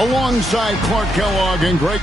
alongside Clark Kellogg and Greg.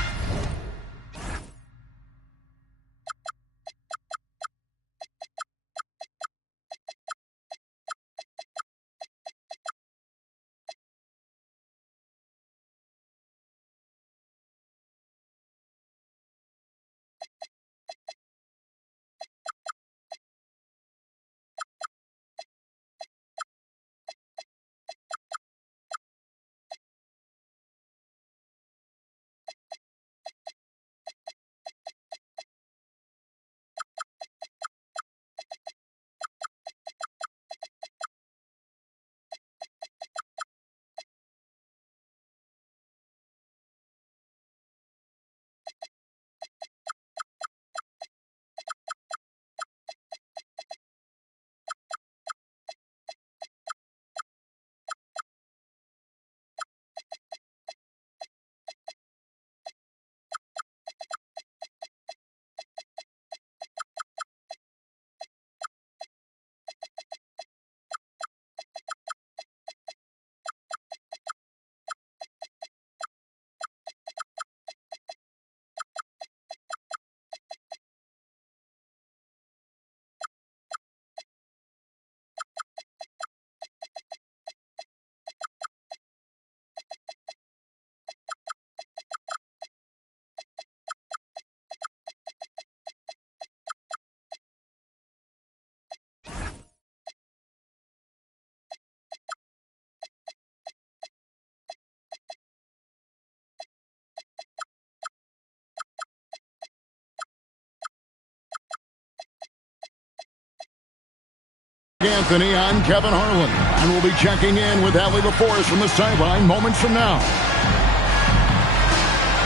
Anthony, I'm Kevin Harlan, and we'll be checking in with Allie LaForce from the sideline moments from now.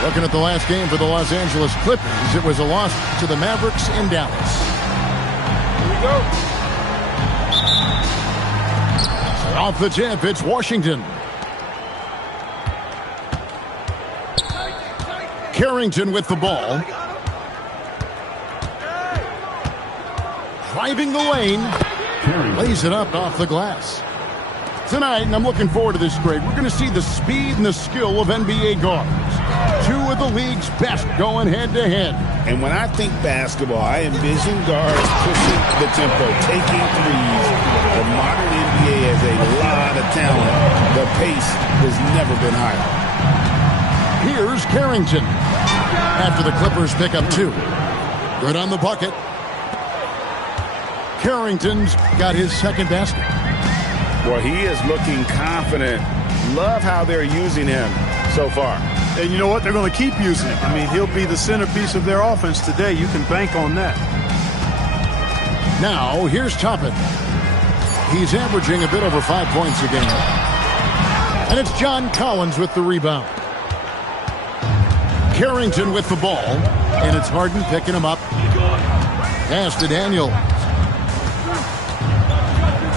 Looking at the last game for the Los Angeles Clippers, it was a loss to the Mavericks in Dallas. Here we go. Off the tip, it's Washington. Carrington with the ball. Driving the lane. Lays it up off the glass. Tonight, and I'm looking forward to this, Greg, we're going to see the speed and the skill of NBA guards. Two of the league's best going head-to-head. And when I think basketball, I envision guards pushing the tempo, taking threes. The modern NBA has a lot of talent. The pace has never been higher. Here's Carrington. After the Clippers pick up two. Good on the bucket. Carrington's got his second basket. Well, he is looking confident. Love how they're using him so far. And you know what? They're going to keep using him. I mean, he'll be the centerpiece of their offense today. You can bank on that. Now, here's Toppin. He's averaging a bit over 5 points a game. And it's John Collins with the rebound. Carrington with the ball. And it's Harden picking him up. Pass to Daniels.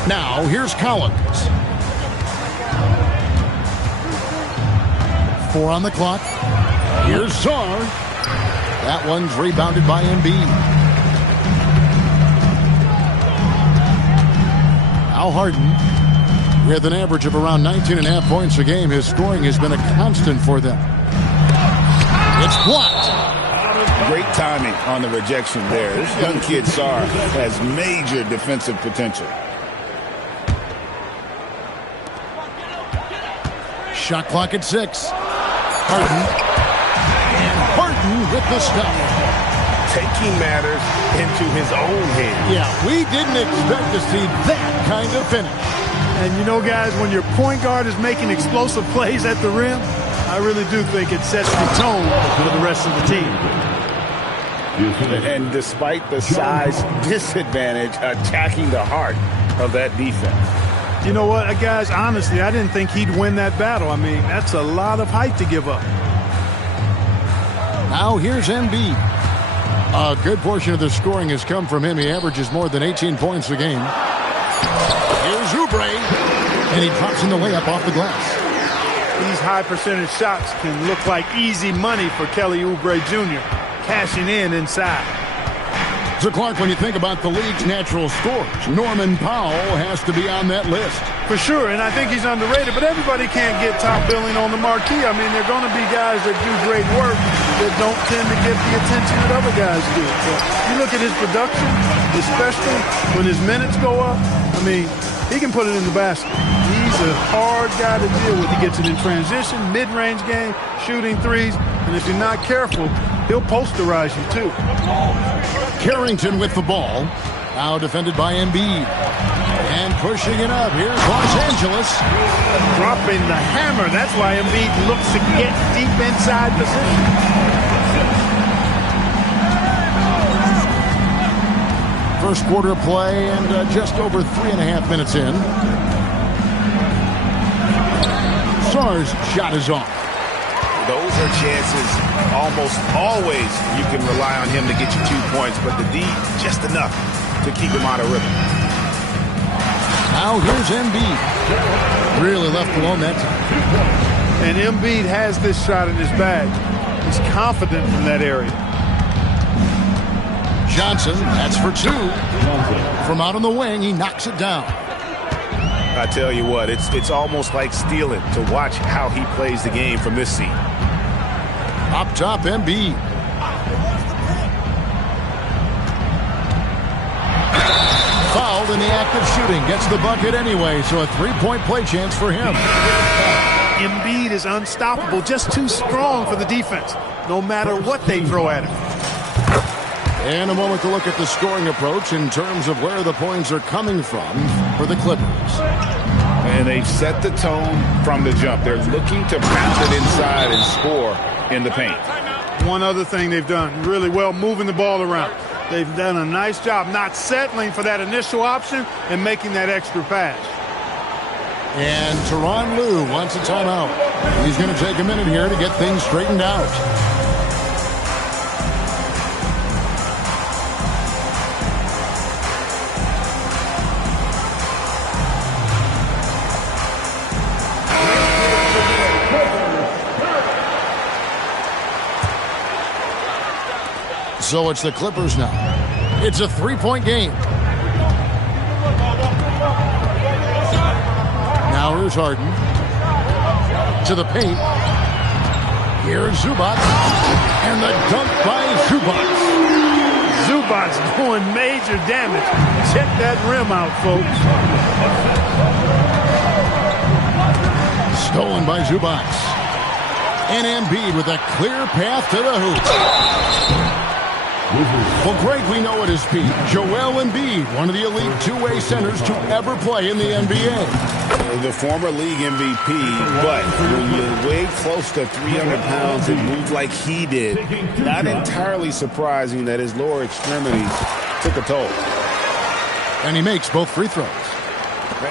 Now, here's Collins. 4 on the clock. Here's Sarr. That one's rebounded by Embiid. Al Harden, with an average of around 19.5 points a game, his scoring has been a constant for them. It's blocked. Great timing on the rejection there. This young kid, Sarr, has major defensive potential. Shot clock at 6. Harden. And Harden with the stop. Taking matters into his own hands. Yeah, we didn't expect to see that kind of finish. And you know, guys, when your point guard is making explosive plays at the rim, I really do think it sets the tone for the rest of the team. And despite the size disadvantage, attacking the heart of that defense. You know what, guys, honestly, I didn't think he'd win that battle. I mean, that's a lot of height to give up. Now here's Embiid. A good portion of the scoring has come from him. He averages more than 18 points a game. Here's Oubre. And he drops in the layup off the glass. These high percentage shots can look like easy money for Kelly Oubre Jr. Cashing in inside. So, Clark, when you think about the league's natural scorers, Norman Powell has to be on that list. For sure, and I think he's underrated, but everybody can't get top billing on the marquee. I mean, there are going to be guys that do great work that don't tend to get the attention that other guys do. So you look at his production, especially when his minutes go up, I mean, he can put it in the basket. He's a hard guy to deal with. He gets it in transition, mid-range game, shooting threes, and if you're not careful, he'll posterize you too. Carrington with the ball. Now defended by Embiid. And pushing it up. Here's Los Angeles. Dropping the hammer. That's why Embiid looks to get deep inside position. First quarter play and just over 3.5 minutes in. Sarr's shot is off. Those are chances almost always you can rely on him to get you 2 points, but the D just enough to keep him out of rhythm. Now here's Embiid. Really left alone that time. And Embiid has this shot in his bag. He's confident in that area. Johnson, that's for 2. From out on the wing, he knocks it down. I tell you what, it's almost like stealing to watch how he plays the game from this seat. Up top, Embiid. Fouled in the act of shooting. Gets the bucket anyway, so a 3-point play chance for him. Embiid is unstoppable, just too strong for the defense, no matter what they throw at him. And a moment to look at the scoring approach in terms of where the points are coming from for the Clippers. And they've set the tone from the jump. They're looking to pound it inside and score in the paint. One other thing they've done really well, moving the ball around. They've done a nice job not settling for that initial option and making that extra pass. And Tyronn Lue wants a timeout. He's going to take a minute here to get things straightened out. So it's the Clippers now. It's a 3-point game. Now here's Harden. To the paint. Here's Zubac. And the dunk by Zubac. Zubac's doing major damage. Check that rim out, folks. Stolen by Zubac. And Embiid with a clear path to the hoop. Well, Greg, we know at his peak, Joel Embiid, one of the elite two-way centers to ever play in the NBA. The former league MVP, but when you weigh close to 300 pounds and move like he did, not entirely surprising that his lower extremities took a toll. And he makes both free throws.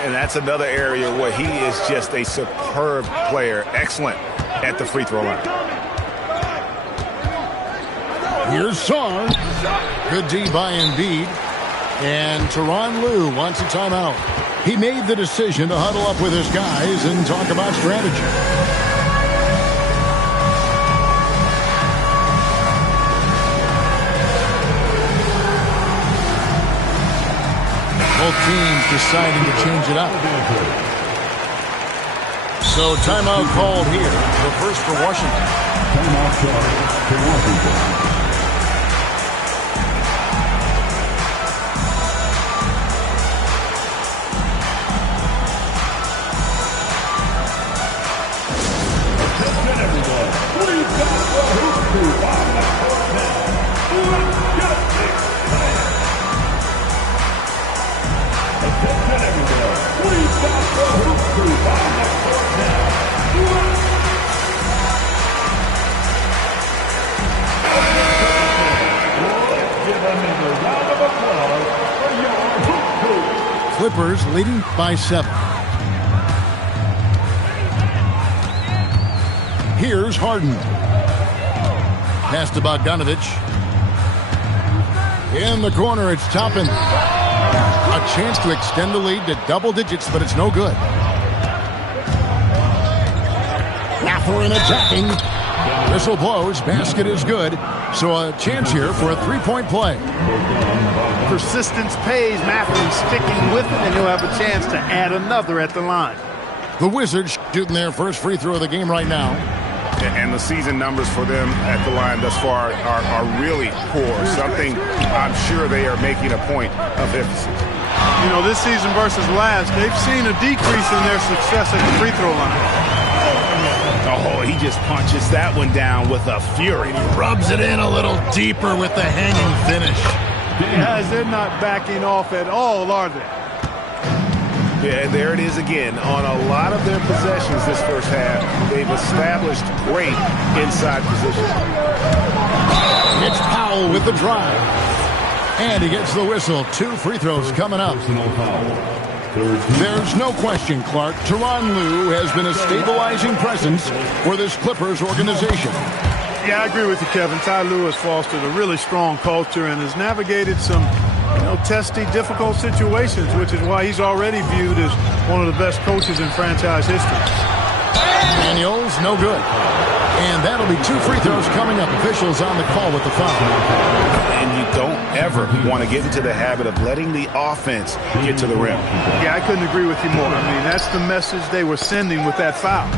And that's another area where he is just a superb player, excellent at the free throw line. Here's Sarr. Good D by Embiid. And Tyronn Lue wants a timeout. He made the decision to huddle up with his guys and talk about strategy. Both teams deciding to change it up. So timeout called here. The first for Washington. Timeout called for Washington. Clippers leading by 7. Here's Harden. Pass to Bogdanovic. In the corner, it's Toppin. A chance to extend the lead to double digits, but it's no good. Mathurin attacking. Whistle blows. Basket is good. So a chance here for a three-point play. Persistence pays. Matthews sticking with it, and he'll have a chance to add another at the line. The Wizards shooting their first free throw of the game right now. And the season numbers for them at the line thus far are really poor. Something I'm sure they are making a point of emphasis. You know, this season versus last, they've seen a decrease in their success at the free throw line. Oh, he just punches that one down with a fury. Rubs it in a little deeper with the hanging finish. Guys, they're not backing off at all, are they? Yeah, there it is again. On a lot of their possessions this first half, they've established great inside position. It's Powell with the drive. And he gets the whistle. 2 free throws coming up. There's no question, Clark. Tyronn Lue has been a stabilizing presence for this Clippers organization. Yeah, I agree with you, Kevin. Ty Lue has fostered a really strong culture and has navigated some testy, difficult situations, which is why he's already viewed as one of the best coaches in franchise history. Daniels, no good. And that'll be 2 free throws coming up. Officials on the call with the foul. And you don't ever want to get into the habit of letting the offense get to the rim. Yeah, I couldn't agree with you more. I mean, that's the message they were sending with that foul.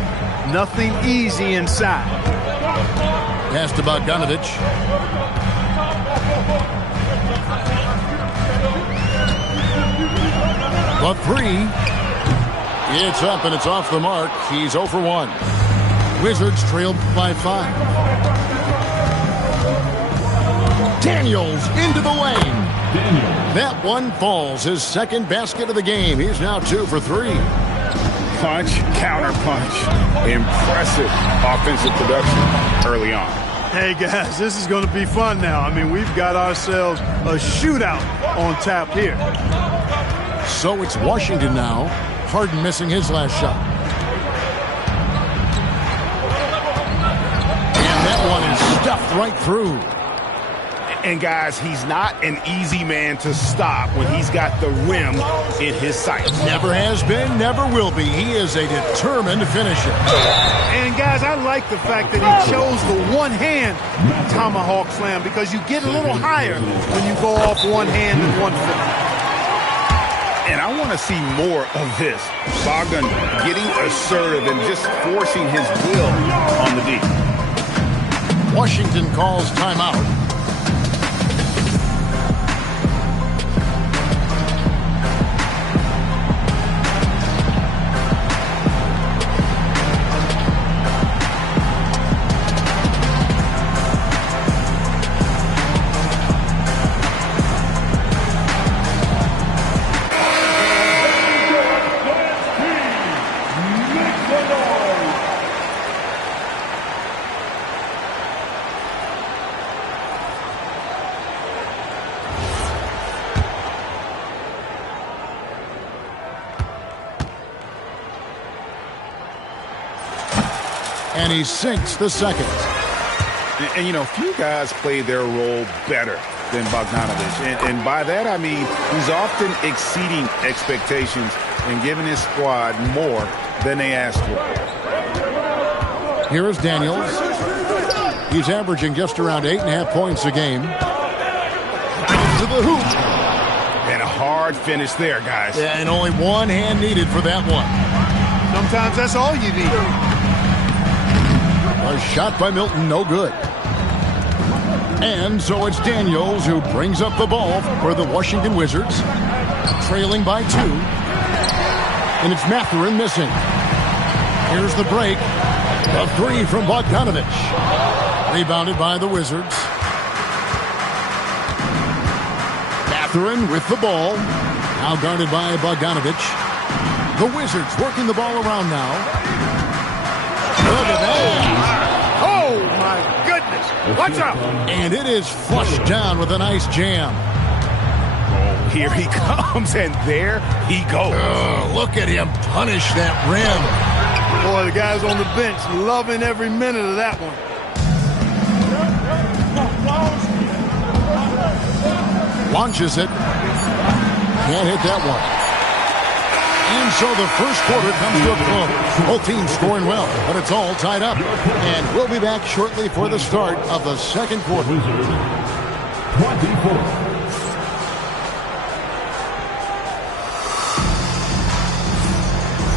Nothing easy inside. Pass to Bogdanovich. The 3. It's up and it's off the mark. He's 0 for 1. Wizards trailed by 5. Daniels into the lane. That one falls. His second basket of the game. He's now 2 for 3. Punch, counter punch. Impressive offensive production early on. Hey, guys, this is going to be fun now. I mean, we've got ourselves a shootout on tap here. So it's Washington now. Harden missing his last shot. And that one is stuffed right through. And, guys, he's not an easy man to stop when he's got the rim in his sights. Never has been, never will be. He is a determined finisher. And, guys, I like the fact that he chose the one-hand tomahawk slam because you get a little higher when you go off one hand and one foot. And I want to see more of this. Bogdan getting assertive and just forcing his will on the D. Washington calls timeout. And he sinks the second. And few guys play their role better than Bogdanovich. And by that, I mean he's often exceeding expectations and giving his squad more than they asked for. Here is Daniels. He's averaging just around 8.5 points a game. To the hoop. And a hard finish there, guys. Yeah, and only one hand needed for that one. Sometimes that's all you need. A shot by Milton, no good. And so it's Daniels who brings up the ball for the Washington Wizards. Trailing by 2. And it's Mathurin missing. Here's the break. A 3 from Bogdanovich. Rebounded by the Wizards. Mathurin with the ball. Now guarded by Bogdanovich. The Wizards working the ball around now. Look at that. Oh, my goodness. Watch out. And it is flushed down with a nice jam. Oh, here he comes, and there he goes. Look at him punish that rim. Boy, the guys on the bench loving every minute of that one. Launches it. Can't hit that one. And And so the first quarter comes to a close. Both teams scoring well, but it's all tied up. And we'll be back shortly for the start of the second quarter. 24.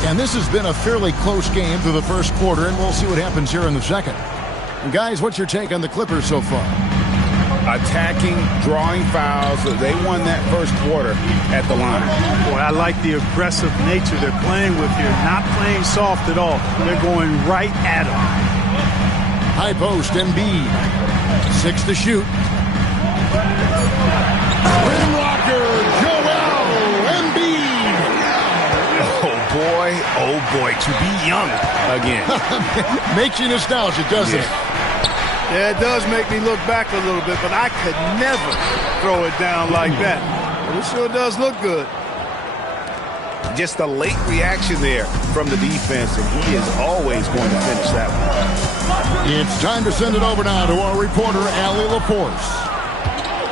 And this has been a fairly close game through the first quarter, and we'll see what happens here in the second. And guys, what's your take on the Clippers so far? Attacking, drawing fouls. They won that first quarter at the line. Boy, I like the aggressive nature they're playing with here. Not playing soft at all. They're going right at them. High post, Embiid. 6 to shoot. Rim rocker, Joel Embiid. Oh boy, to be young again. Makes you nostalgic, doesn't it? Yeah, it does make me look back a little bit, but I could never throw it down like that. But it sure does look good. Just a late reaction there from the defense, and he is always going to finish that one. It's time to send it over now to our reporter, Allie LaForce.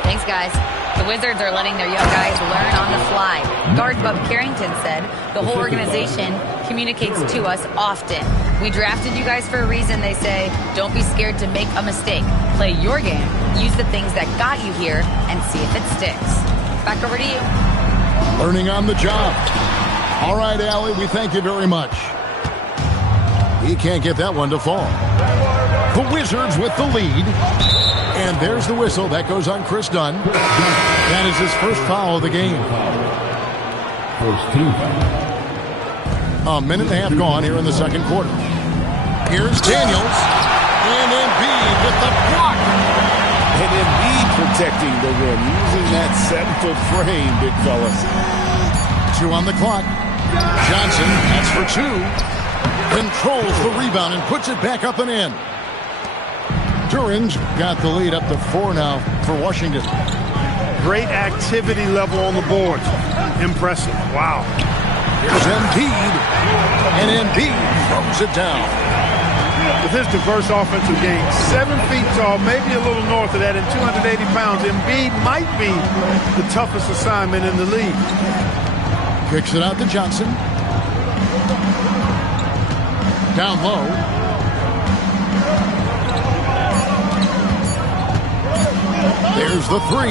Thanks, guys. The Wizards are letting their young guys learn on the fly. Guard Bub Carrington said the whole organization communicates to us often. We drafted you guys for a reason, they say. Don't be scared to make a mistake. Play your game. Use the things that got you here and see if it sticks. Back over to you. Learning on the job. All right, Allie, we thank you very much. He can't get that one to fall. The Wizards with the lead. And there's the whistle. That goes on Chris Dunn. That is his first foul of the game. First team. A minute and a half gone here in the second quarter. Here's Daniels. And Embiid with the block. And Embiid protecting the rim, using that 7-foot frame, big fellas. 2 on the clock. Johnson, that's for 2. Controls the rebound and puts it back up and in. Duran's got the lead up to 4 now for Washington. Great activity level on the board. Impressive. Wow. Here's Embiid. And Embiid throws it down. With his diverse offensive game, 7 feet tall, maybe a little north of that, and 280 pounds, Embiid might be the toughest assignment in the league. Kicks it out to Johnson. Down low. There's the 3.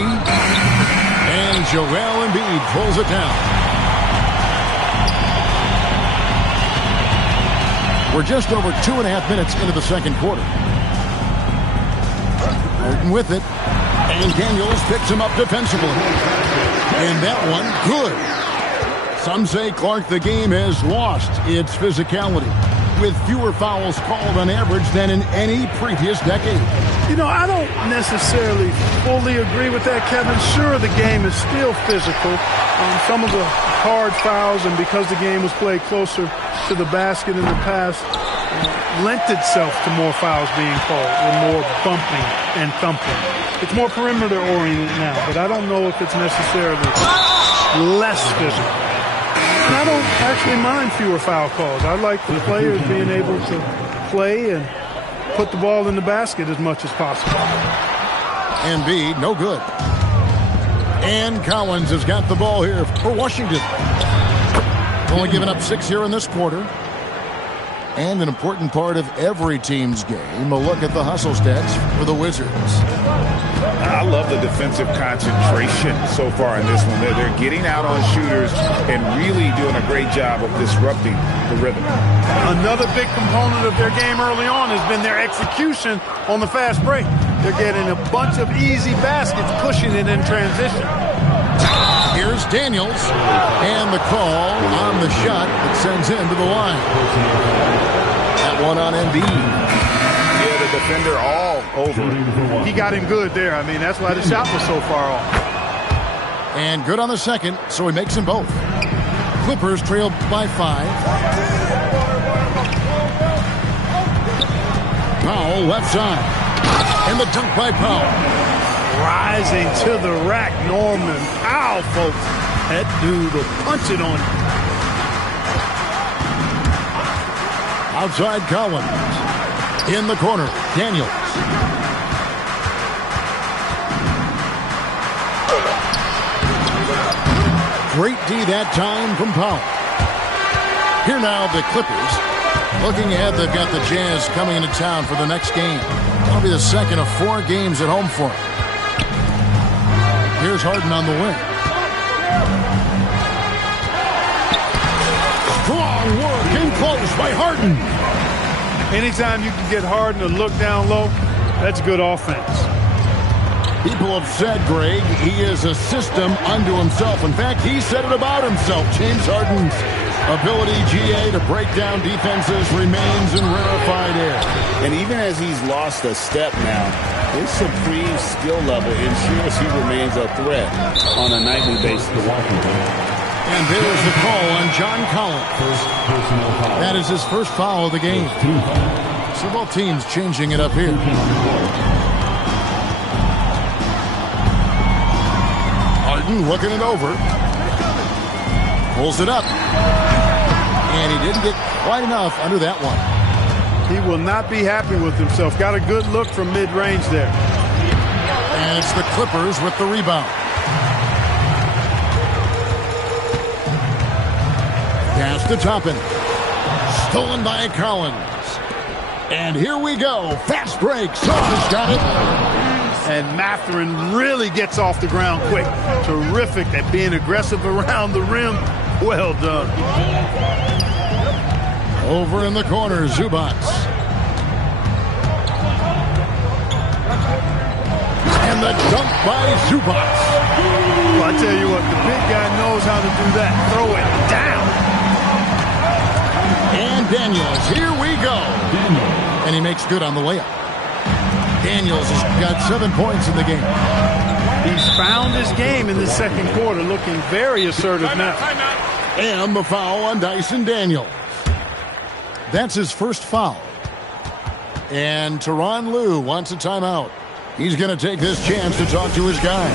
And Joel Embiid pulls it down. We're just over 2.5 minutes into the second quarter. Burton with it. And Daniels picks him up defensively. And that one, good. Some say, Clark, the game has lost its physicality, with fewer fouls called on average than in any previous decade. You know, I don't necessarily fully agree with that, Kevin. Sure, the game is still physical. Some of the hard fouls, and because the game was played closer to the basket in the past, lent itself to more fouls being called, and more bumping and thumping. It's more perimeter-oriented now, but I don't know if it's necessarily less physical. And I don't actually mind fewer foul calls. I like the players being able to play and put the ball in the basket as much as possible. Embiid, no good. And Collins has got the ball here for Washington. Only giving up 6 here in this quarter. And an important part of every team's game, a look at the hustle stats for the Wizards. I love the defensive concentration so far in this one. They're getting out on shooters and really doing a great job of disrupting the rhythm. Another big component of their game early on has been their execution on the fast break. They're getting a bunch of easy baskets, pushing it in transition. Here's Daniels, and the call on the shot that sends him to the line. That one on Embiid. Yeah, the defender all over. He got him good there. I mean, that's why the shot was so far off. And good on the second, so he makes them both. Clippers trail by 5. Powell left side. And the dunk by Powell. Rising to the rack, Norman Powell, folks. That dude will punch it on you. Outside Collins. In the corner, Daniels. Great D that time from Powell. Here now, the Clippers. Looking ahead, they've got the Jazz coming into town for the next game. That'll be the second of 4 games at home for them. Here's Harden on the wing. Strong work in close by Harden. Anytime you can get Harden to look down low, that's good offense. People have said, Greg, he is a system unto himself. In fact, he said it about himself. James Harden's ability, GA, to break down defenses remains in rarefied air. And even as he's lost a step now, his supreme skill level ensures he remains a threat on a nightly basis. And there's the call on John Collins. That is his first foul of the game. So both teams changing it up here. Harden looking it over. Pulls it up. And he didn't get quite enough under that one. He will not be happy with himself. Got a good look from mid-range there. And it's the Clippers with the rebound. Pass to Toppin. Stolen by Collins. And here we go. Fast break. Sosa's got it. And Mathurin really gets off the ground quick. Terrific at being aggressive around the rim. Well done. Over in the corner, Zubats. And the dunk by Zubats. Well, I tell you what, the big guy knows how to do that. Throw it down. And Daniels, here we go. And he makes good on the layup. Daniels has got 7 points in the game. He's found his game in the second quarter, looking very assertive now. And the foul on Dyson Daniels. That's his first foul. And Tyronn Lue wants a timeout. He's going to take this chance to talk to his guy.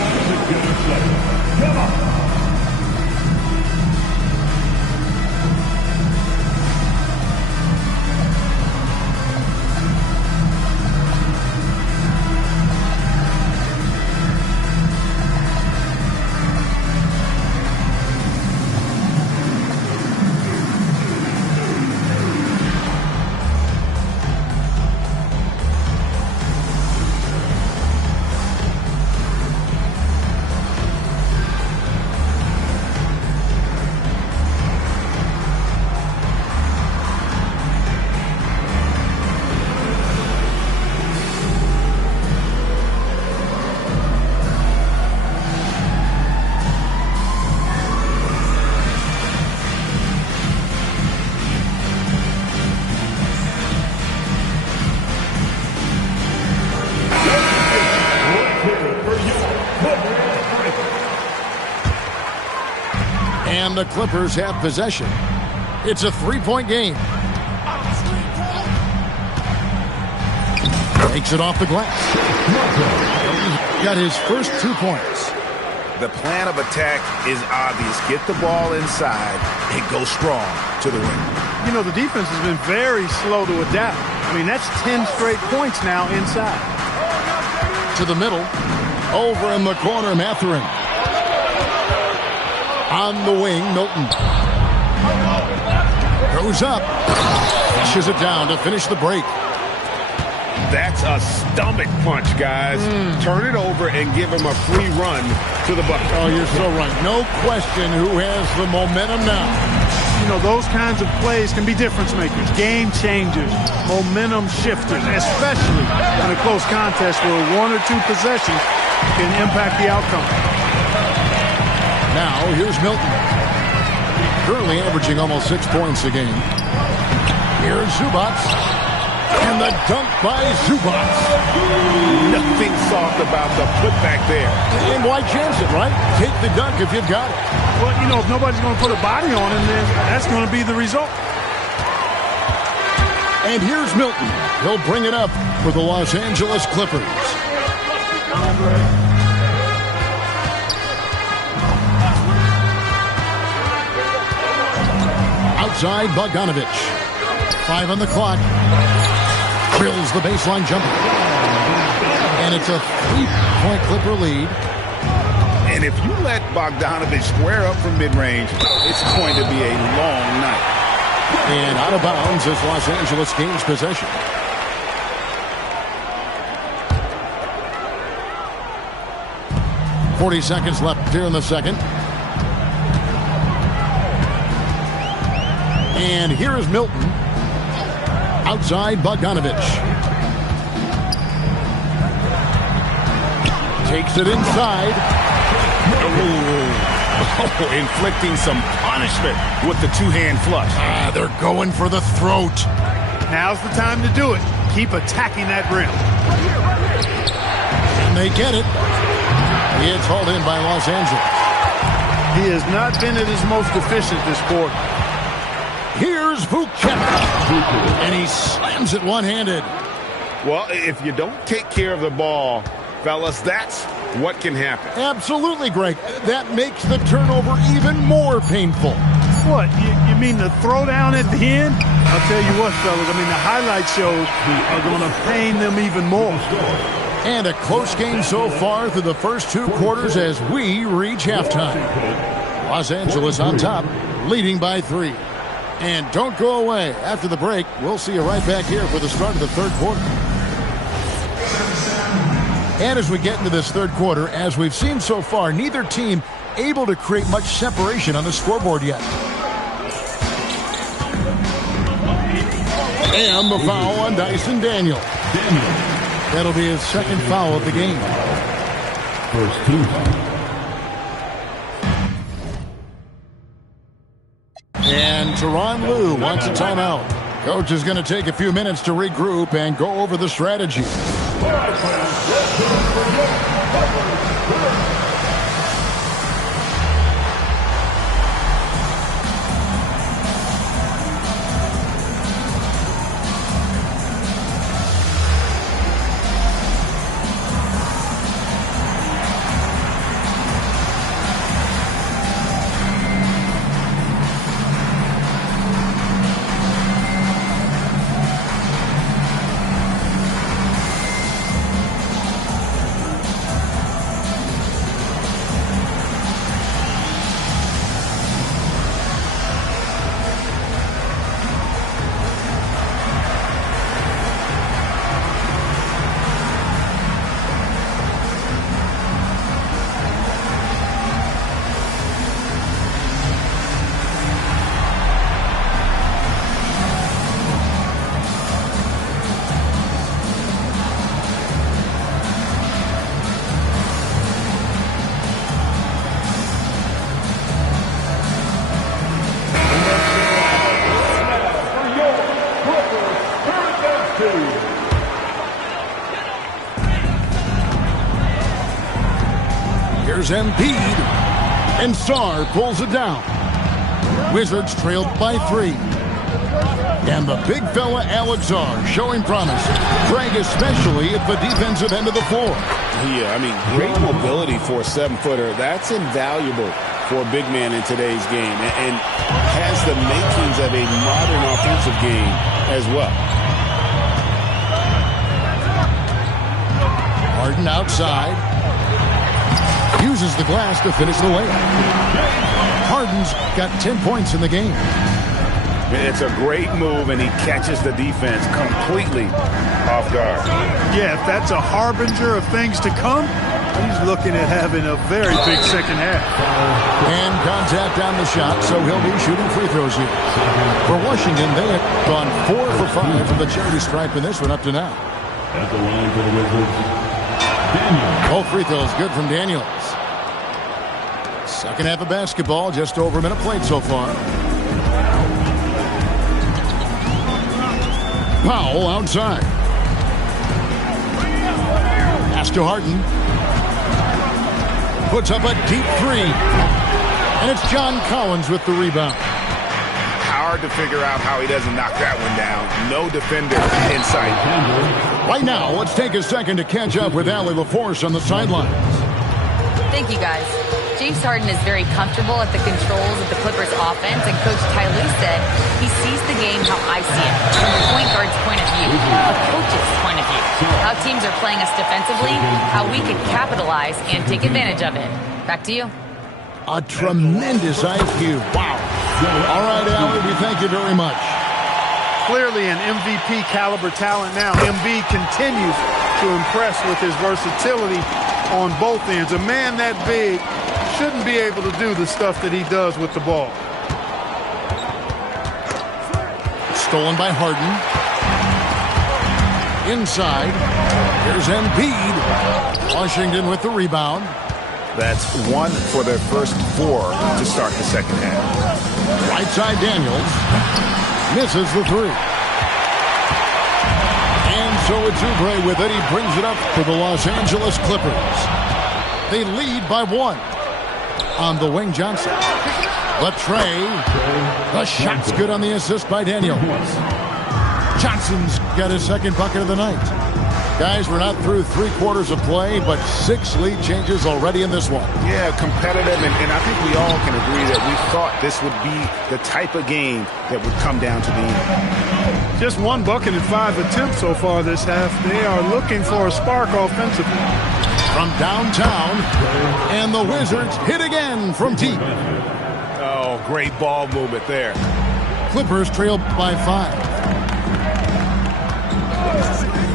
And the Clippers have possession. It's a 3-point game. Takes it off the glass. Got his first 2 points. The plan of attack is obvious. Get the ball inside and go strong to the rim. You know, the defense has been very slow to adapt. I mean, that's 10 straight points now inside. To the middle. Over in the corner, Mathurin. On the wing, Milton. Goes up. Pushes it down to finish the break. That's a stomach punch, guys. Turn it over and give him a free run to the bucket. Oh, you're so right. No question who has the momentum now. You know, those kinds of plays can be difference makers, game changers, momentum shifters, especially in a close contest where 1 or 2 possessions can impact the outcome. Now, here's Milton. Currently averaging almost 6 points a game. Here's Zubats. And the dunk by Zubats. Nothing soft about the putback there. And why chance it, right? Take the dunk if you've got it. Well, you know, if nobody's going to put a body on him, then that's going to be the result. And here's Milton. He'll bring it up for the Los Angeles Clippers. Outside, Bogdanovich. 5 on the clock. Drills the baseline jumper. And it's a 3-point Clipper lead. And if you let Bogdanovich square up from mid-range, it's going to be a long night. And out of bounds as Los Angeles gains possession. .40 left here in the second. And here is Milton. Outside Bogdanovich. Takes it inside. Oh, inflicting some punishment with the two-hand flush. They're going for the throat. Now's the time to do it. Keep attacking that rim. And they get it. It's hauled in by Los Angeles. He has not been at his most efficient this quarter. Here's Vucevic. And he slams it one-handed. Well, if you don't take care of the ball, fellas, that's what can happen. Absolutely, Greg. That makes the turnover even more painful. What? You mean the throwdown at the end? I'll tell you what, fellas. I mean, the highlight shows are going to pain them even more. And a close game so far through the first two quarters as we reach halftime. Los Angeles on top, leading by 3. And don't go away. After the break, we'll see you right back here for the start of the third quarter. And as we get into this third quarter, as we've seen so far, neither team able to create much separation on the scoreboard yet. And the foul on Dyson Daniel. That'll be his second foul of the game. First team. And Tyronn Lue wants a timeout. Coach is going to take a few minutes to regroup and go over the strategy. Here's Embiid. And Sarr pulls it down. Wizards trailed by 3. And the big fella Alex Sarr showing promise. Greg, especially at the defensive end of the floor. Yeah, I mean, great mobility for a 7-footer. That's invaluable for a big man in today's game. And has the makings of a modern offensive game as well. Harden outside. Uses the glass to finish the layup. Harden's got 10 points in the game. It's a great move, and he catches the defense completely off guard. Yeah, if that's a harbinger of things to come, he's looking at having a very big second half. And contact on the shot, so he'll be shooting free throws here. For Washington, they have gone 4 for 5 from the charity stripe in this one up to now. At the line for the Wizards, Daniel. Both free throws good from Daniels. Second half of basketball, just over a minute played so far. Powell outside. Pass to Harden. Puts up a deep 3. And it's John Collins with the rebound. Hard to figure out how he doesn't knock that one down. No defender in sight. Right now, let's take a second to catch up with Allie LaForce on the sidelines. Thank you, guys. James Harden is very comfortable at the controls of the Clippers offense, and Coach Ty Lue said he sees the game how I see it, from the point guard's point of view, a coach's point of view, how teams are playing us defensively, how we can capitalize and take advantage of it. Back to you. A tremendous IQ. Wow. All right, Allie, we thank you very much. clearly an MVP caliber talent now. Embiid continues to impress with his versatility on both ends. A man that big shouldn't be able to do the stuff that he does with the ball. Stolen by Harden. Inside. Here's Embiid. Washington with the rebound. That's 1 for their first 4 to start the second half. Right side Daniels. Misses the 3. And so it's Oubre with it. He brings it up for the Los Angeles Clippers. They lead by 1. On the wing, Johnson. Latrey. The shot's good on the assist by Daniels. Johnson's got his second bucket of the night. Guys, we're not through 3 quarters of play, but 6 lead changes already in this one. Yeah, competitive, and I think we all can agree that we thought this would be the type of game that would come down to the end. Just 1 bucket and 5 attempts so far this half. They are looking for a spark offensively. From downtown, and the Wizards hit again from deep. Oh, great ball movement there. Clippers trail by 5.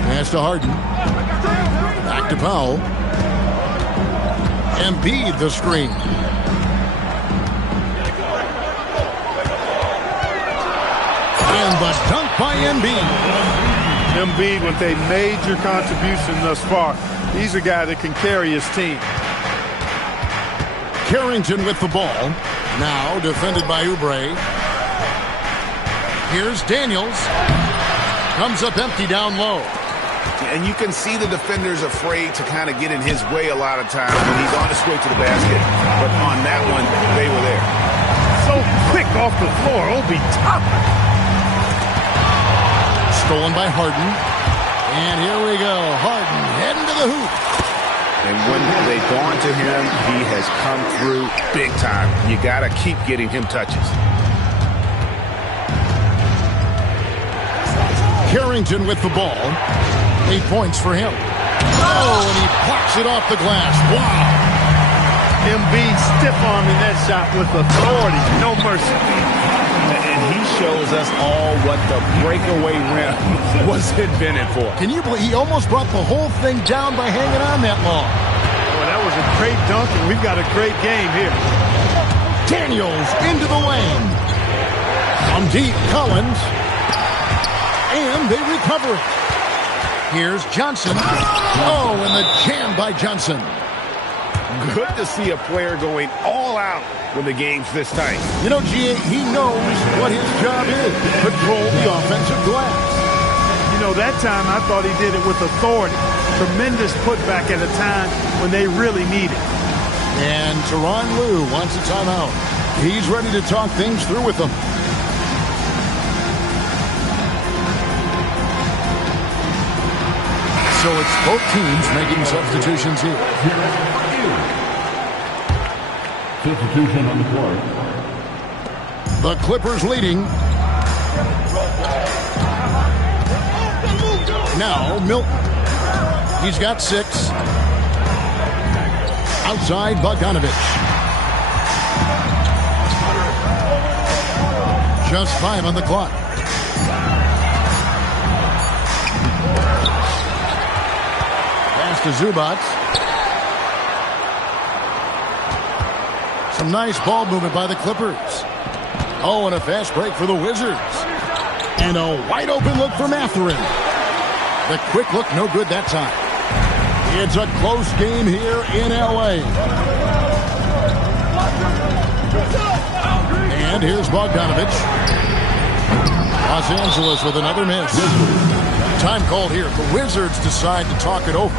Pass to Harden. Back to Powell. Embiid the screen. And the dunk by Embiid. Embiid with a major contribution thus far. He's a guy that can carry his team. Carrington with the ball. Now defended by Oubre. Here's Daniels. Comes up empty down low. And you can see the defenders afraid to kind of get in his way a lot of times when he's on his way to the basket. But on that one, they were there. So quick off the floor, Obi Toppin. Stolen by Harden. And here we go. Harden heading to the hoop. And when they've gone to him, he has come through big time. You got to keep getting him touches. Carrington with the ball. 8 points for him. Oh, and he pops it off the glass. Wow. Embiid stiff-arming that shot with authority. No mercy. And he shows us all what the breakaway rim was invented for. Can you believe he almost brought the whole thing down by hanging on that long? Boy, that was a great dunk, and we've got a great game here. Daniels into the lane. From deep, Collins. And they recover it. Here's Johnson. Oh, and the jam by Johnson. Good to see a player going all out when the game's this tight. You know, G.A., he knows what his job is. Control the offensive glass. You know, that time I thought he did it with authority. Tremendous putback at a time when they really need it. And Tyronn Lue wants a timeout. He's ready to talk things through with them. So it's both teams making substitutions here. Substitution on the court. The Clippers leading. Now Milton. He's got 6. Outside Bogdanovich. Just 5 on the clock. Pass to Zubac. Some nice ball movement by the Clippers. Oh, and a fast break for the Wizards. And a wide open look for Mathurin. The quick look, no good that time. It's a close game here in L.A. And here's Bogdanovich. Los Angeles with another miss. Time called here. The Wizards decide to talk it over.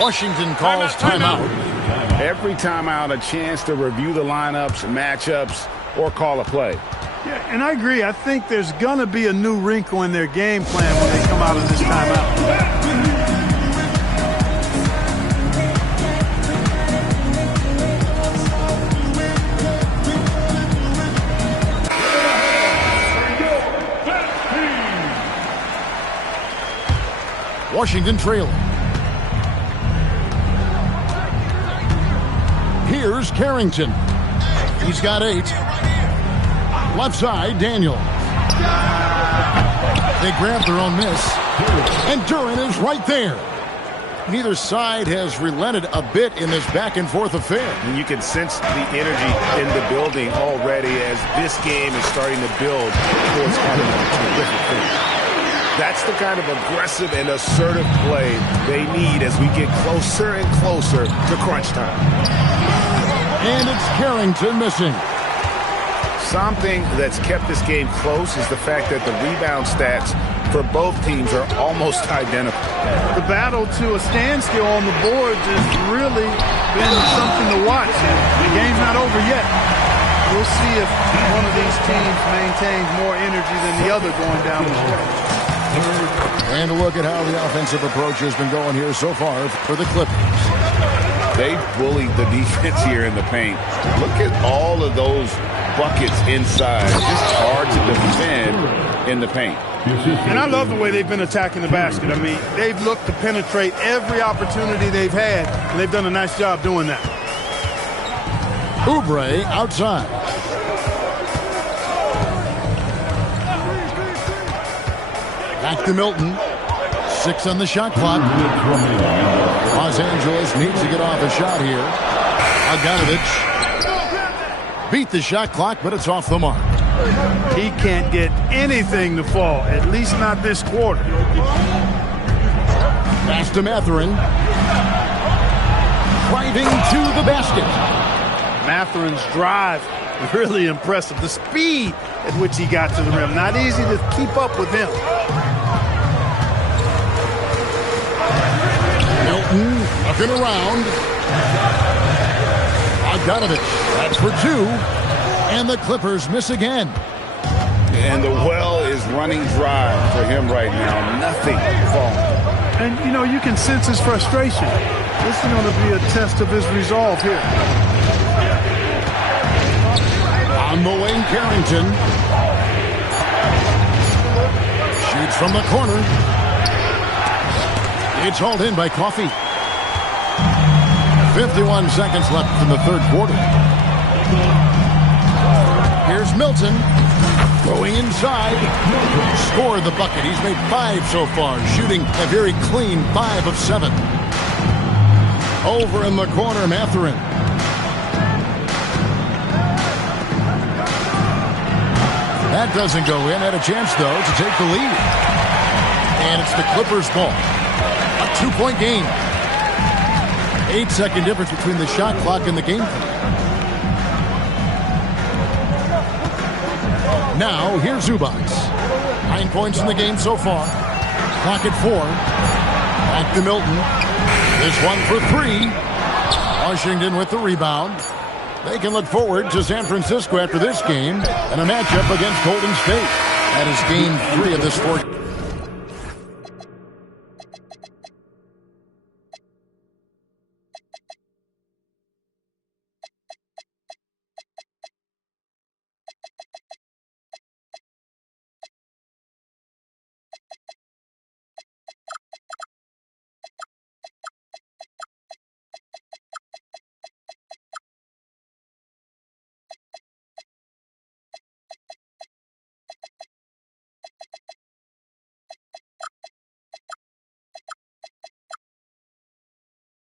Washington calls timeout. Every timeout, a chance to review the lineups, matchups, or call a play. Yeah, and I agree. I think there's going to be a new wrinkle in their game plan when they come out of this timeout. Washington trailing. Here's Carrington. He's got 8. Left side, Daniel. They grab their own miss. And Duran is right there. Neither side has relented a bit in this back-and-forth affair. And you can sense the energy in the building already as this game is starting to build towards kind of a terrific thing. That's the kind of aggressive and assertive play they need as we get closer and closer to crunch time. And it's Carrington missing. Something that's kept this game close is the fact that the rebound stats for both teams are almost identical. The battle to a standstill on the boards has really been something to watch. The game's not over yet. We'll see if one of these teams maintains more energy than the other going down the stretch. And a look at how the offensive approach has been going here so far for the Clippers. They bullied the defense here in the paint. Look at all of those buckets inside. Just hard to defend in the paint. And I love the way they've been attacking the basket. I mean, they've looked to penetrate every opportunity they've had, and they've done a nice job doing that. Oubre outside. Back to Milton. 6 on the shot clock. Los Angeles needs to get off a shot here. Bogdanovich beat the shot clock, but it's off the mark. He can't get anything to fall, at least not this quarter. Pass to Mathurin. Driving to the basket. Matherin's drive, really impressive. The speed at which he got to the rim, not easy to keep up with him. Milton looking around. Bogdanovich, that's for 2. And the Clippers miss again. And the well is running dry for him right now. Nothing falling. And, you know, you can sense his frustration. This is going to be a test of his resolve here. On the wing, Carrington. Shoots from the corner. It's hauled in by Coffey. 51 seconds left in the third quarter. Here's Milton. Going inside. Scored the bucket. He's made 5 so far. Shooting a very clean 5 of 7. Over in the corner, Mathurin. That doesn't go in. Had a chance, though, to take the lead. And it's the Clippers' ball. A 2-point game. 8-second difference between the shot clock and the game clock. Now, here's Zubac. 9 points in the game so far. Clock at 4. Back to Milton. This one for 3. Washington with the rebound. They can look forward to San Francisco after this game and a matchup against Golden State. That is game 3 of this 4.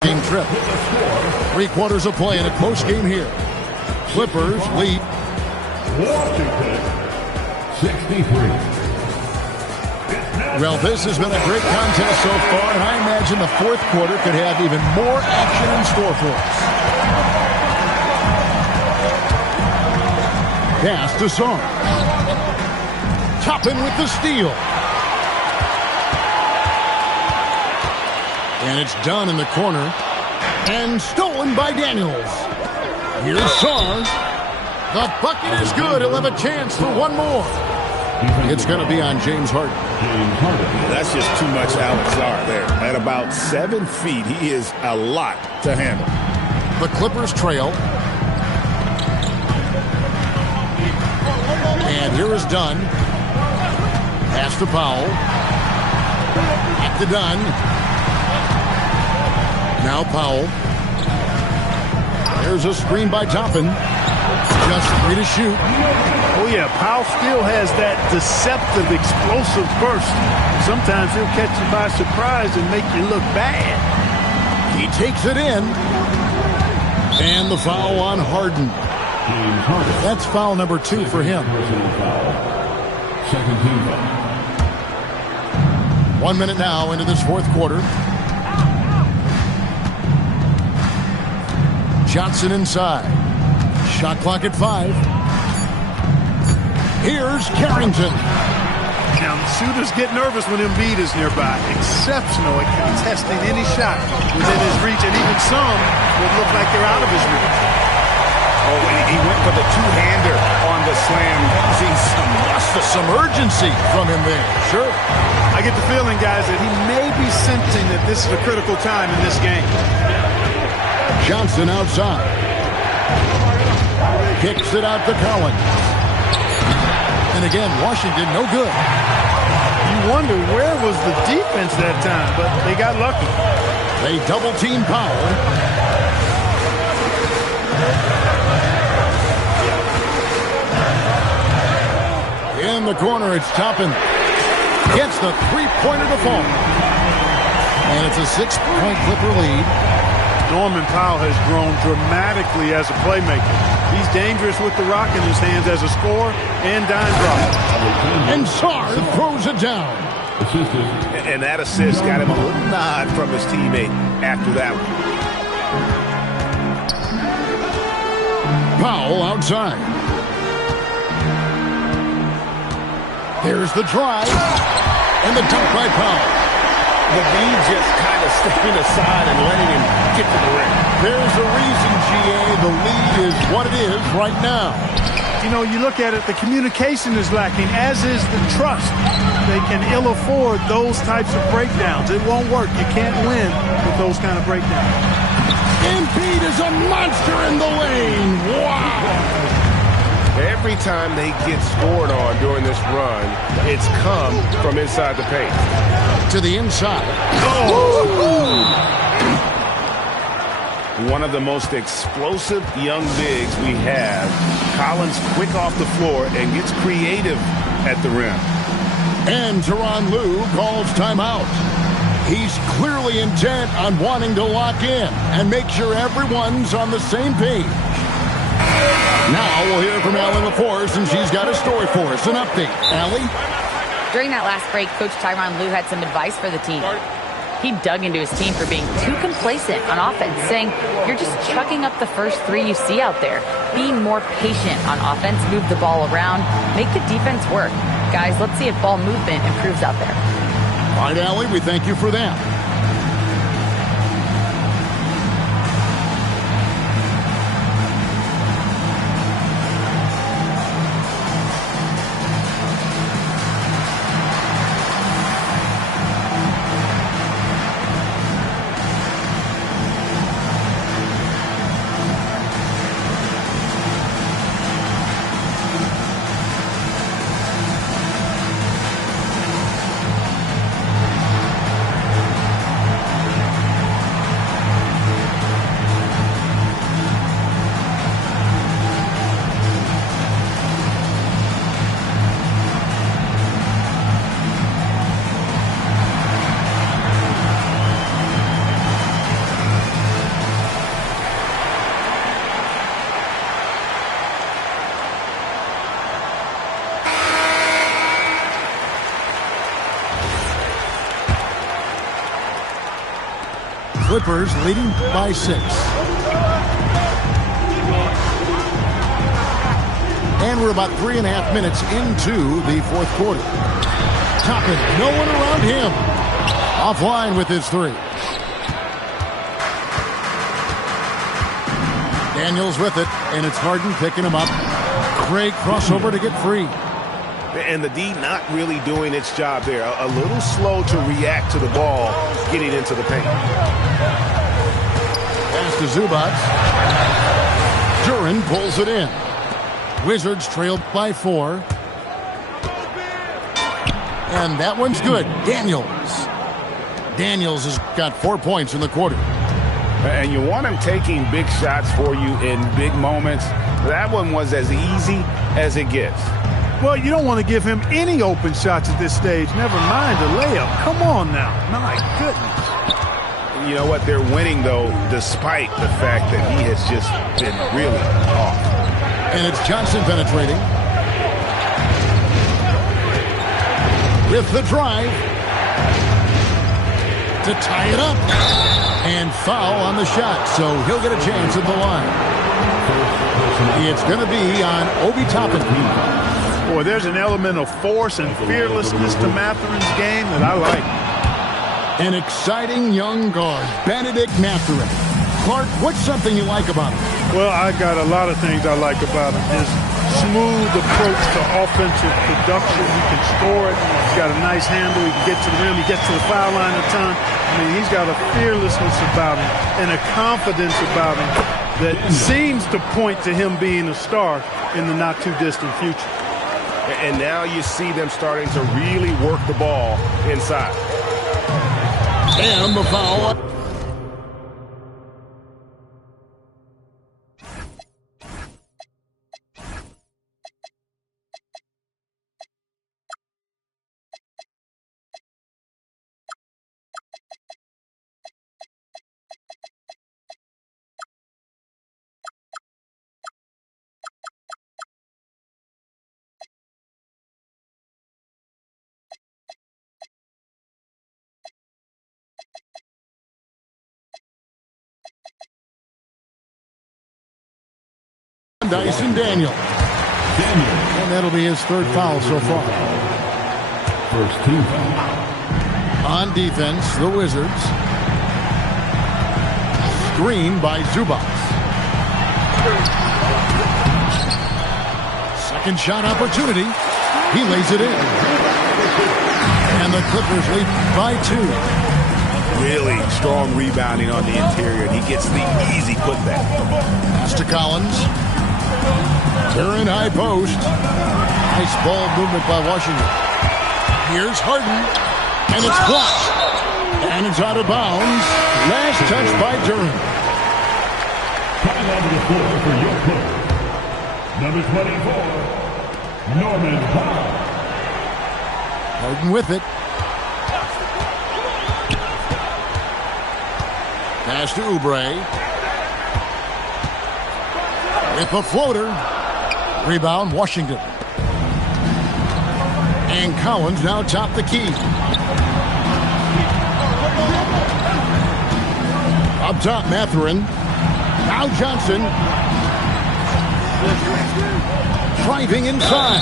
Game trip. 3 quarters of play in a close game here. Clippers lead. Washington, 63. Well, this has been a great contest so far, and I imagine the fourth quarter could have even more action in store for us. Pass to Song. Toppin with the steal. And it's done in the corner. And stolen by Daniels. Here's Sarr. The bucket is good. He'll have a chance for one more. It's going to be on James Harden. That's just too much Alex Sarr there. At about 7 feet, he is a lot to handle. The Clippers trail. And here is Dunn. Pass to Powell. Back to Dunn. Now Powell. There's a screen by Toppin. Just 3 to shoot. Oh, yeah, Powell still has that deceptive, explosive burst. Sometimes he'll catch you by surprise and make you look bad. He takes it in. And the foul on Harden. That's foul number 2 for him. Second team foul. 1 minute now into this fourth quarter. Johnson inside. Shot clock at 5. Here's Carrington. Now, shooters get nervous when Embiid is nearby. Exceptional at contesting any shot within his reach, and even some would look like they're out of his reach. Oh, and he went for the two-hander on the slam, using Some urgency from him there. Sure. I get the feeling, guys, that he may be sensing that this is a critical time in this game. Johnson outside. Kicks it out to Collins. And again, Washington no good. You wonder where was the defense that time, but they got lucky. They double-team Powell. In the corner, it's Toppin. Gets the three-pointer to fall. And it's a 6-point Clipper lead. Norman Powell has grown dramatically as a playmaker. He's dangerous with the rock in his hands as a scorer and dime dropper. And Sarr throws it down. And that assist got him a little nod from his teammate after that one. Powell outside. There's the drive. And the dunk by Powell. The lead just kind of stepping aside and letting him get to the rim. There's a reason, GA. The lead is what it is right now. You know, you look at it, the communication is lacking, as is the trust. They can ill afford those types of breakdowns. It won't work. You can't win with those kind of breakdowns. Embiid is a monster in the lane. Wow. Every time they get scored on during this run, it's come from inside the paint. To the inside. Oh! One of the most explosive young bigs we have. Collins quick off the floor and gets creative at the rim. And Tyronn Lue calls timeout. He's clearly intent on wanting to lock in and make sure everyone's on the same page. Now we'll hear from Allie LaForce, and she's got a story for us. An update. Allie? During that last break, Coach Tyronn Lue had some advice for the team. He dug into his team for being too complacent on offense, saying, you're just chucking up the first 3 you see out there. Be more patient on offense, move the ball around, make the defense work. Guys, let's see if ball movement improves out there. All right, Allie, we thank you for that. Clippers leading by 6. And we're about 3.5 minutes into the fourth quarter. Toppin, no one around him. Offline with his 3. Daniels with it, and it's Harden picking him up. Great crossover to get free. And the D not really doing its job there. A little slow to react to the ball getting into the paint. Pass to Zubac. Duren pulls it in. Wizards trailed by 4. And that one's good. Daniels has got 4 points in the quarter. And you want him taking big shots for you in big moments. That one was as easy as it gets. Well, you don't want to give him any open shots at this stage. Never mind a layup. Come on now. My goodness. You know what? They're winning, though, despite the fact that he has just been really off. And it's Johnson penetrating. With the drive. To tie it up. And foul on the shot, so he'll get a chance at the line. It's going to be on Obi Toppin. Boy, there's an element of force and fearlessness to Matherin's game that I like. An exciting young guard, Benedict Mathurin. Clark, what's something you like about him? Well, I got a lot of things I like about him. His smooth approach to offensive production. He can score it. He's got a nice handle. He can get to the rim. He gets to the foul line a ton. I mean, he's got a fearlessness about him and a confidence about him that seems to point to him being a star in the not-too-distant future. And now you see them starting to really work the ball inside. And the foul. Dyson Daniel. And that'll be his 3rd foul so far. First team foul. On defense, the Wizards. Screen by Zubac. Second shot opportunity. He lays it in. And the Clippers lead by 2. Really strong rebounding on the interior. He gets the easy putback. Pass to Collins. Duren high post. Nice ball movement by Washington. Here's Harden. And it's blocked. And it's out of bounds. Last touch by Duren. Coming onto the floor for your player, number 24, Norman Powell. Harden with it. Pass to Oubre. With a floater. Rebound, Washington. And Collins now top the key. Up top, Mathurin. Now Johnson. Driving inside.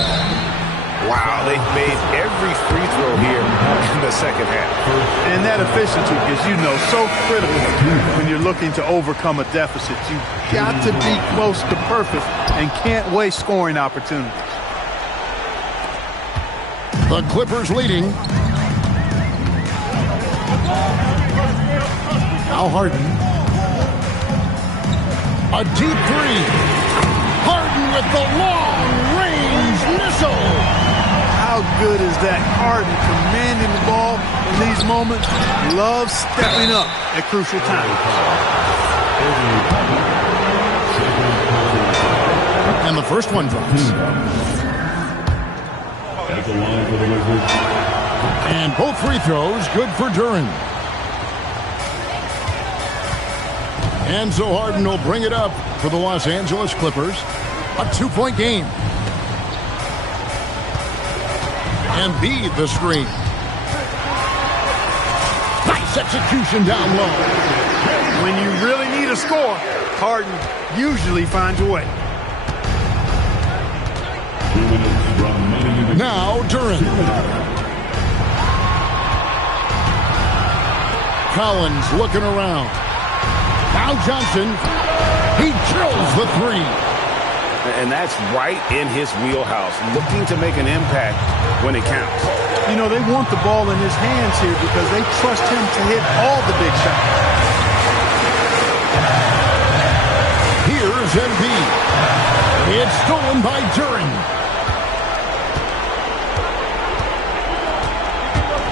Wow, they made every free throw here in the second half. And that efficiency is, so critical when you're looking to overcome a deficit. You've got to be close to perfect and can't waste scoring opportunities. The Clippers leading. Now Harden. A deep 3. Harden with the long-range missile. How good is that? Harden commanding the ball in these moments. Loves stepping up at crucial times. And the first one drops. At the line for the Wizards. And both free throws good for Duren. And so Harden will bring it up for the Los Angeles Clippers. A 2-point game. Embiid the screen. Nice execution down low. When you really need a score, Harden usually finds a way. 2 minutes from now Duren. Collins looking around. Now Johnson. He drills the three. And that's right in his wheelhouse, looking to make an impact when it counts. You know, they want the ball in his hands here because they trust him to hit all the big shots. Here's Embiid. It's stolen by Duren.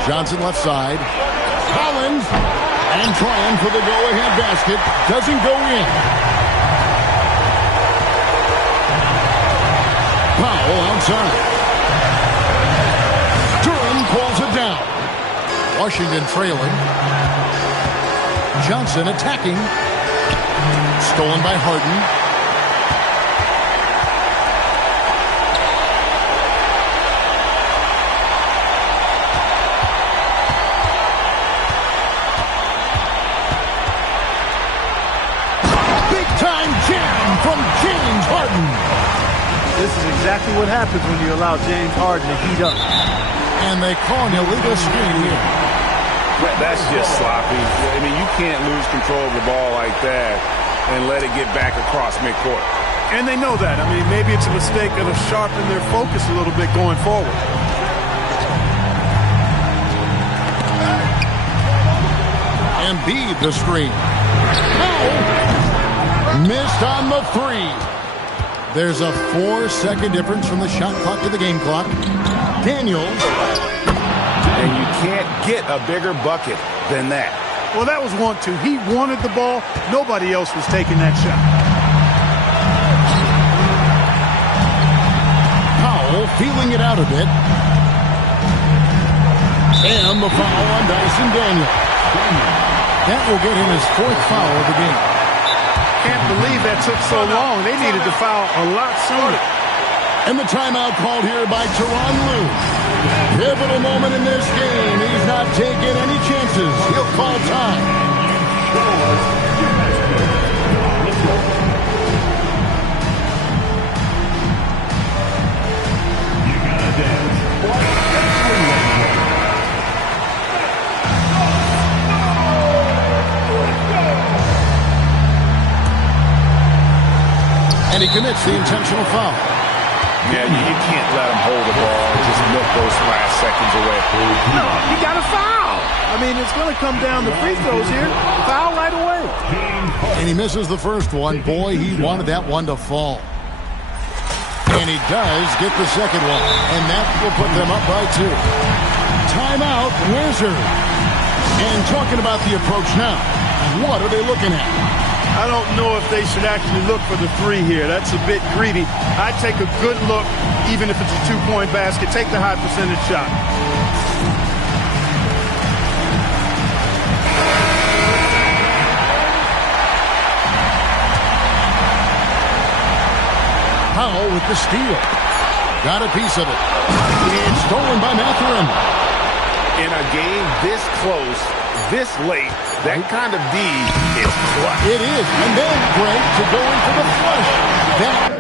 Johnson left side. Collins. And trying for the go-ahead basket. Doesn't go in. Powell outside. Duren pulls it down. Washington trailing. Johnson attacking. Stolen by Harden. Big-time jam from James Harden. This is exactly what happens when you allow James Harden to heat up. And they call an illegal screen here. That's just sloppy. I mean, you can't lose control of the ball like that and let it get back across midcourt. And they know that. I mean, maybe it's a mistake that'll sharpen their focus a little bit going forward. Embiid the screen. Missed on the three. There's a 4-second difference from the shot clock to the game clock. Daniels. And you can't get a bigger bucket than that. Well, that was 1-2. He wanted the ball. Nobody else was taking that shot. Powell feeling it out a bit. And the foul on Dyson Daniels. That will get him his 4th foul of the game. Can't believe that took so long. They needed to foul a lot sooner. And the timeout called here by Tyronn Lue. Pivotal moment in this game. He's not taking any chances. He'll call time. You gotta dance. And he commits the intentional foul. Yeah, you can't let him hold the ball and just milk those last seconds away. No, you got to foul. I mean, it's going to come down to free throws here. Foul right away. And he misses the first one. Boy, he wanted that one to fall. And he does get the second one. And that will put them up by 2. Timeout, Wizards. And talking about the approach now, what are they looking at? I don't know if they should actually look for the three here. That's a bit greedy. I'd take a good look, even if it's a 2-point basket. Take the high percentage shot. Powell with the steal. Got a piece of it. It's stolen by Mathurin. In a game this close, this late, that kind of D is clutch. It is. And then Greg to go in for the flush. That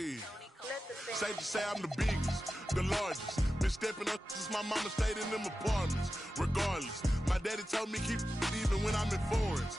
Hey, safe to say I'm the biggest, the largest. Been stepping up since my mama stayed in them apartments. Regardless, my daddy told me keep even when I'm in foreigns.